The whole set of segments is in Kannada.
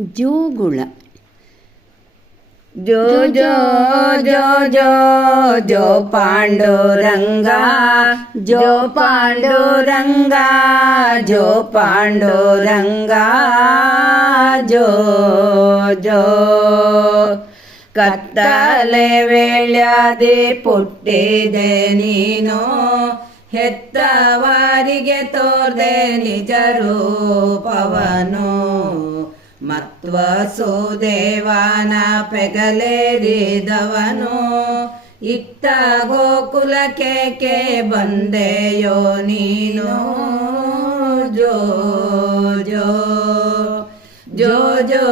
ಜೋಗುಳ. ಜೋ ಜೋ ಜೋ ಜೋ ಜೋ ಪಾಂಡುರಂಗ, ಜೋ ಪಾಂಡುರಂಗ, ಜೋ ಪಾಂಡುರಂಗ, ಜೋ ಜೋ. ಕತ್ತಲೆ ವೇಳ್ಯಾದಿ ಪುಟ್ಟಿದೆ ನೀನು, ಹೆತ್ತವರಿಗೆ ತೋರ್ದೆ ನಿಜ ರೂಪವನು. ಮತ್ವಸುದೇವನ ಪೆಗಲೇರಿದವನು, ಇತ್ತ ಗೋಕುಲಕ್ಕೆ ಬಂದೆಯೋ ನೀನು. ಜೋ ಜೋ ಜೋ ಜೋ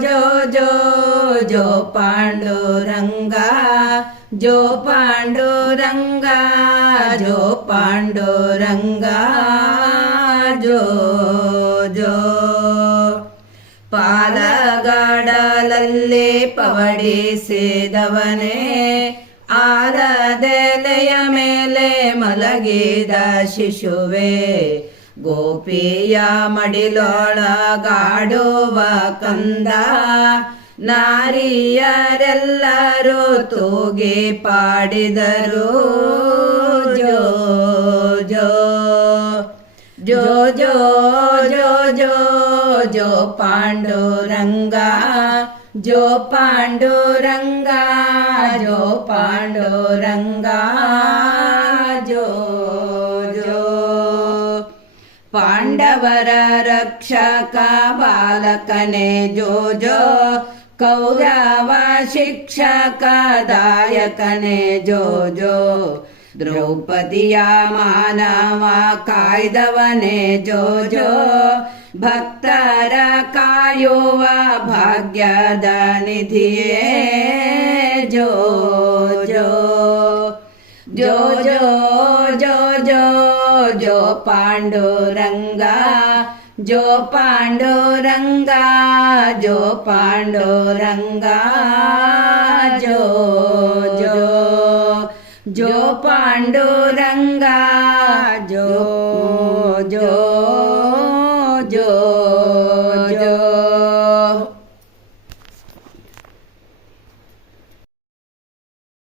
ಜೋ ಜೋ ಜೋ ಪಾಂಡುರಂಗ, ಜೋ ಪಾಂಡುರಂಗ, ಜೋ ಪಾಂಡುರಂಗ, ಜೋ ಜೋ. ಪಾಲಗಡಲಲ್ಲಿ ಪವಡಿಸಿದವನೇ, ಆಲದೆಲೆಯ ಮೇಲೆ ಮಲಗಿದ ಶಿಶುವೆ, ಗೋಪಿಯ ಮಡಿಲೊಳಗಾಡುವ ಕಂದ. ನಾರಿಯರೆಲ್ಲರೂ ತೂಗಿ ಪಾಡಿದರು. ಜೋ ಜೋ ಜೋ ಜೋ ಜೋ ಜೋ ಜೋ ಪಾಂಡುರಂಗ, ಜೋ ಪಾಂಡುರಂಗ, ಜೋ ಪಾಂಡುರಂಗ, ಜೋ ಜೋ. ಪಾಂಡವರ ರಕ್ಷಕ ಬಾಲಕನೇ ಜೋ ಜೋ, ಕೌರವ ಶಿಕ್ಷಕ ದಾಯಕನೇ ಜೋ ಜೋ. ದ್ರೌಪದಿಯ ಮಾನವ ಕಾಯ್ದವನೇ ಜೋ ಜೋ, ಭಕ್ತರ ಕಾಯುವ ಭಾಗ್ಯದ ನಿಧಿಯೇ ಜೋ ಜೋ ಜೋ ಜೋ ಜೋ ಜೋ ಜೋ ಪಾಂಡುರಂಗ, ಜೋ ಪಾಂಡುರಂಗ, ಜೋ ಪಾಂಡುರಂಗ, ಜೋ ಜೋ ಜೋ ಪಾಂಡುರಂಗ, ಜೋ ಜೋ.